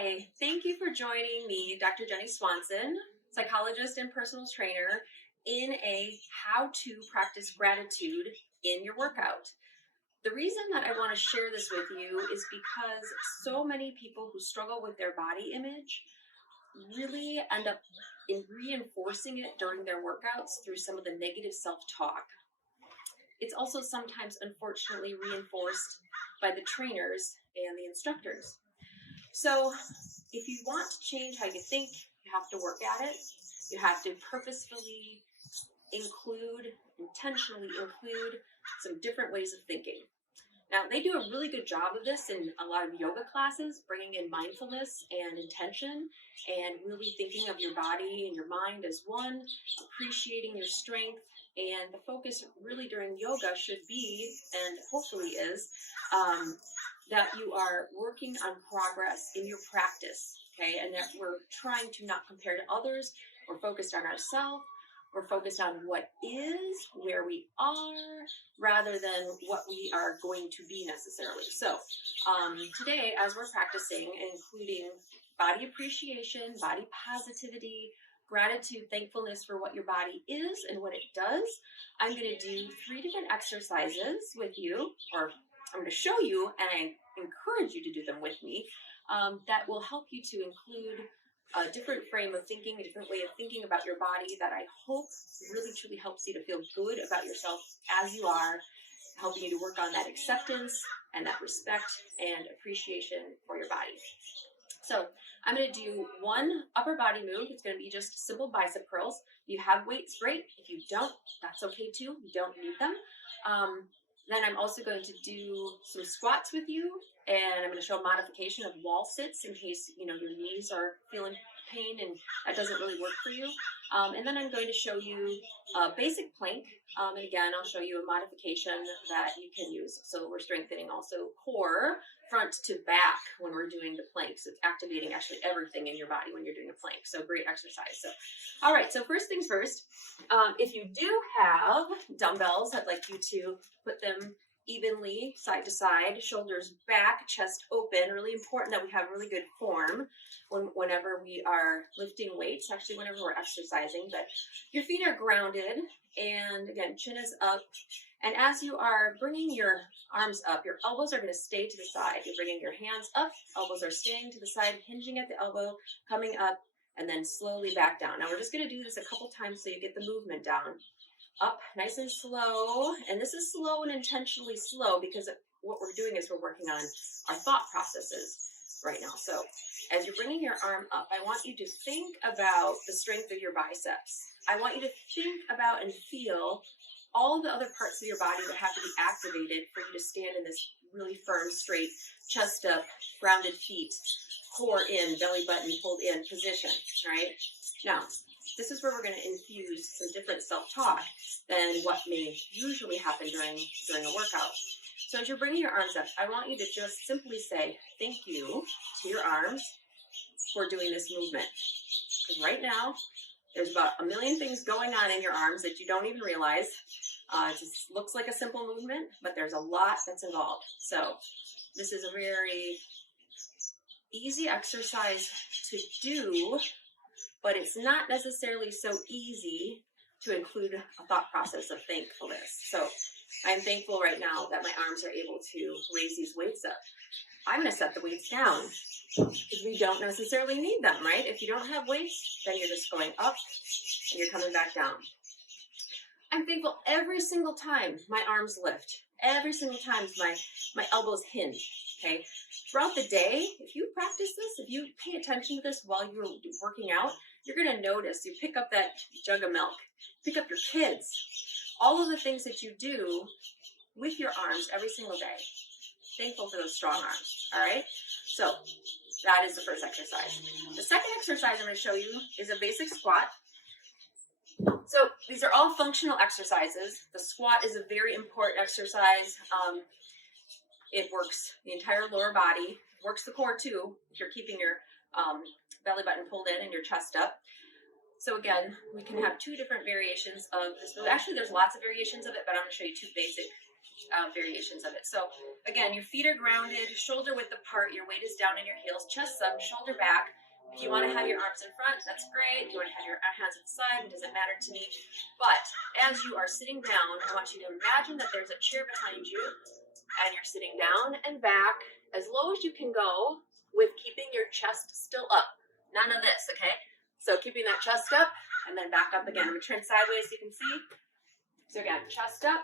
Hi, thank you for joining me, Dr. Jenny Swanson, psychologist and personal trainer, in a how to practice gratitude in your workout. The reason that I want to share this with you is because so many people who struggle with their body image really end up in reinforcing it during their workouts through some of the negative self-talk. It's also sometimes, unfortunately, reinforced by the trainers and the instructors. So if you want to change how you think, you have to work at it. You have to purposefully intentionally include some different ways of thinking. Now, they do a really good job of this in a lot of yoga classes, bringing in mindfulness and intention and really thinking of your body and your mind as one, appreciating your strength. And the focus really during yoga should be, and hopefully is, that you are working on progress in your practice, okay? And that we're trying to not compare to others. We're focused on ourselves. We're focused on what is, where we are, rather than what we are going to be necessarily. So today, as we're practicing, including body appreciation, body positivity, gratitude, thankfulness for what your body is and what it does, I'm going to do 3 different exercises with you, or I'm going to show you, and I encourage you to do them with me, that will help you to include a different frame of thinking, a different way of thinking about your body that I hope really truly helps you to feel good about yourself as you are, helping you to work on that acceptance and that respect and appreciation for your body. So I'm going to do 1 upper body move. It's going to be just simple bicep curls. If you have weights, great. If you don't, that's okay too. You don't need them. Then I'm also going to do some squats with you, and I'm going to show a modification of wall sits in case your knees are feeling pain and that doesn't really work for you. And then I'm going to show you a basic plank, and again I'll show you a modification that you can use. So we're strengthening also core, front to back when we're doing the planks. It's activating actually everything in your body when you're doing a plank. So great exercise. So, all right. So first things first, if you do have dumbbells, I'd like you to put them evenly side to side, shoulders back, chest open. Really important that we have really good form whenever we are lifting weights, actually whenever we're exercising. But your feet are grounded, and again, chin is up. And as you are bringing your arms up, your elbows are going to stay to the side. You're bringing your hands up, elbows are staying to the side, hinging at the elbow, coming up, and then slowly back down. Now we're just going to do this a couple times so you get the movement down. Up, nice and slow. And this is slow and intentionally slow because what we're doing is we're working on our thought processes right now. So as you're bringing your arm up, I want you to think about the strength of your biceps. I want you to think about and feel all the other parts of your body that have to be activated for you to stand in this really firm, straight, chest up, grounded feet, core in, belly button pulled in position, right? Now, this is where we're going to infuse some different self-talk than what may usually happen during a workout. So as you're bringing your arms up, I want you to just simply say thank you to your arms for doing this movement. Because right now, there's about a million things going on in your arms that you don't even realize. It just looks like a simple movement, but there's a lot that's involved. So this is a very easy exercise to do, but it's not necessarily so easy to include a thought process of thankfulness. So I'm thankful right now that my arms are able to raise these weights up. I'm going to set the weights down because we don't necessarily need them, right? If you don't have weights, then you're just going up and you're coming back down. I'm thankful every single time my arms lift, every single time my elbows hinge, okay? Throughout the day, if you practice this, if you pay attention to this while you're working out, you're going to notice you pick up that jug of milk, pick up your kids, all of the things that you do with your arms every single day. Thankful for those strong arms, all right? So that is the first exercise. The second exercise I'm going to show you is a basic squat. So these are all functional exercises. The squat is a very important exercise. It works the entire lower body, works the core too, if you're keeping your belly button pulled in and your chest up. So again, we can have 2 different variations of this move. Actually, there's lots of variations of it, but I'm going to show you 2 basic variations of it. So again, your feet are grounded, shoulder width apart, your weight is down in your heels, chest up, shoulder back. If you want to have your arms in front, that's great. If you want to have your hands at the side, it doesn't matter to me. But as you are sitting down, I want you to imagine that there's a chair behind you, and you're sitting down and back as low as you can go with keeping your chest still up. None of this, okay? So keeping that chest up and then back up again. We turn sideways so you can see. So again, chest up,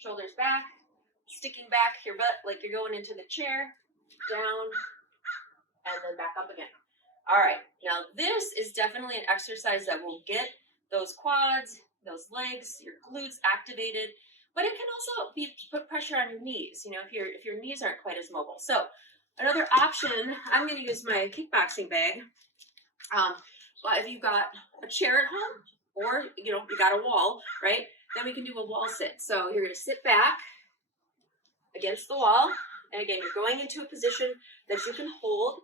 shoulders back, sticking back your butt like you're going into the chair, down, and then back up again. All right, now this is definitely an exercise that will get those quads, those legs, your glutes activated, but it can also put pressure on your knees, you know, if your knees aren't quite as mobile. So another option, I'm going to use my kickboxing bag. But if you've got a chair at home or, you know, you got a wall, right, then we can do a wall sit. So you're going to sit back against the wall. And again, you're going into a position that you can hold.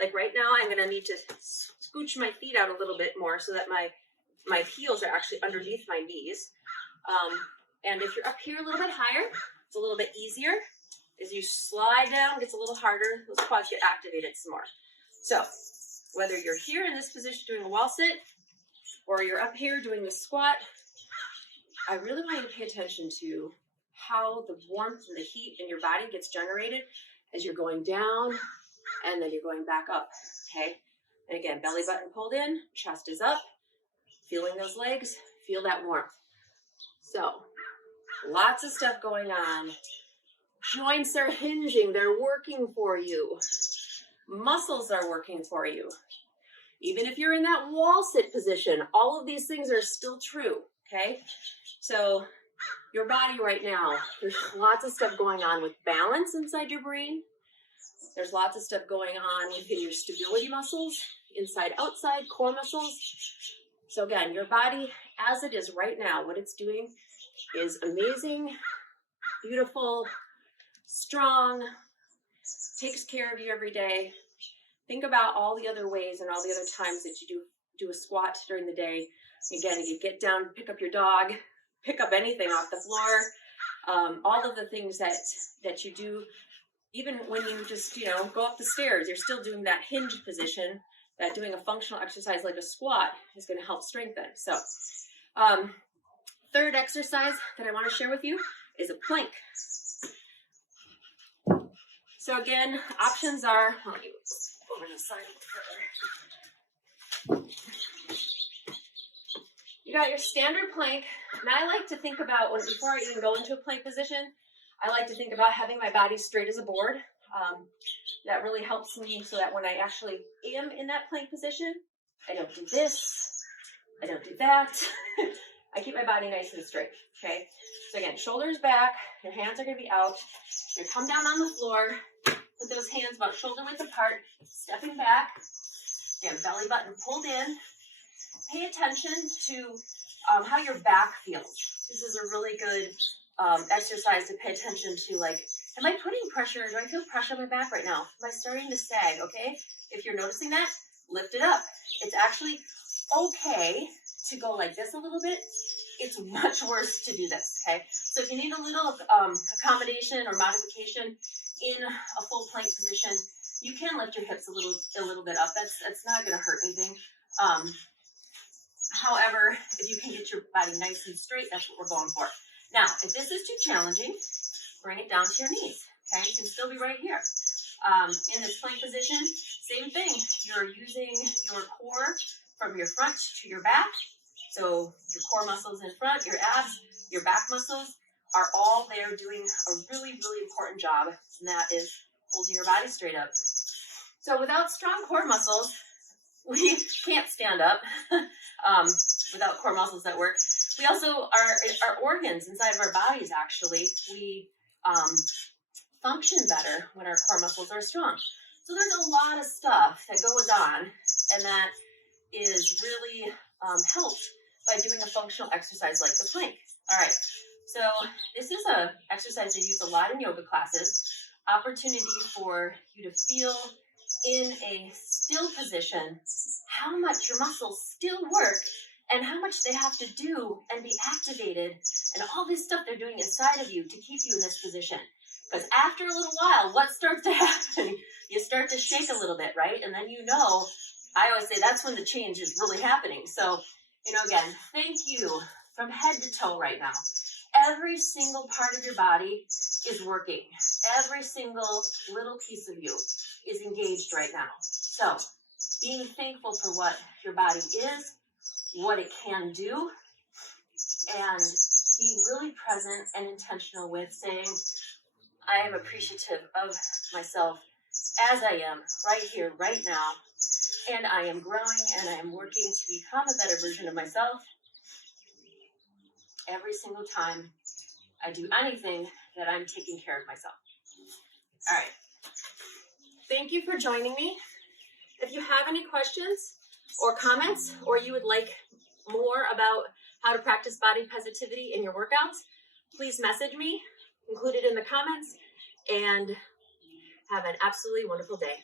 Like right now, I'm going to need to scooch my feet out a little bit more so that my heels are actually underneath my knees. And if you're up here a little bit higher, it's a little bit easier. As you slide down, it gets a little harder. Those quads get activated some more. So whether you're here in this position doing a wall sit or you're up here doing the squat, I really want you to pay attention to how the warmth and the heat in your body gets generated as you're going down and then you're going back up, okay? And again, belly button pulled in, chest is up, feeling those legs, feel that warmth. So, lots of stuff going on. Joints are hinging, they're working for you. Muscles are working for you. Even if you're in that wall sit position, all of these things are still true, okay? So, your body right now, there's lots of stuff going on with balance inside your brain. There's lots of stuff going on within your stability muscles, inside, outside, core muscles. So again, your body, as it is right now, what it's doing is amazing, beautiful, strong, takes care of you every day. Think about all the other ways and all the other times that you do a squat during the day. Again, you get down, pick up your dog, pick up anything off the floor. All of the things that you do, even when you just, you know, go up the stairs, you're still doing that hinge position, that doing a functional exercise like a squat is going to help strengthen. So, third exercise that I want to share with you is a plank. So again, options are, let me over the side further. You got your standard plank, and I like to think about, before I even go into a plank position, I like to think about having my body straight as a board. That really helps me so that when I actually am in that plank position, I don't do this, I don't do that. I keep my body nice and straight, okay? So again, shoulders back, your hands are gonna be out. You come down on the floor, put those hands about shoulder width apart, stepping back. Again, belly button pulled in. Pay attention to how your back feels. This is a really good exercise to pay attention to, like, am I putting pressure? Do I feel pressure on my back right now? Am I starting to sag, okay? If you're noticing that, lift it up. It's actually okay to go like this a little bit. It's much worse to do this, okay? So if you need a little accommodation or modification in a full plank position, you can lift your hips a little bit up. That's not gonna hurt anything. However, if you can get your body nice and straight, that's what we're going for. Now, if this is too challenging, bring it down to your knees, okay? You can still be right here. In this plank position, same thing. You're using your core from your front to your back. So your core muscles in front, your abs, your back muscles are all there doing a really, really important job, and that is holding your body straight up. So without strong core muscles, we can't stand up. Without core muscles that work. We also, our organs inside of our bodies, actually, we function better when our core muscles are strong. So there's a lot of stuff that goes on, and that is really helped by doing a functional exercise like the plank. All right, so this is an exercise I use a lot in yoga classes. Opportunity for you to feel in a still position how much your muscles still work and how much they have to do and be activated and all this stuff they're doing inside of you to keep you in this position. Because after a little while, what starts to happen? You start to shake a little bit, right? And then you know, I always say that's when the change is really happening. So, again, thank you from head to toe right now. Every single part of your body is working. Every single little piece of you is engaged right now. So, being thankful for what your body is, what it can do, and being really present and intentional with saying, I am appreciative of myself as I am right here, right now, and I am growing and I am working to become a better version of myself every single time I do anything that I'm taking care of myself. All right. Thank you for joining me. If you have any questions or comments, or you would like more about how to practice body positivity in your workouts, please message me, include it in the comments, and have an absolutely wonderful day.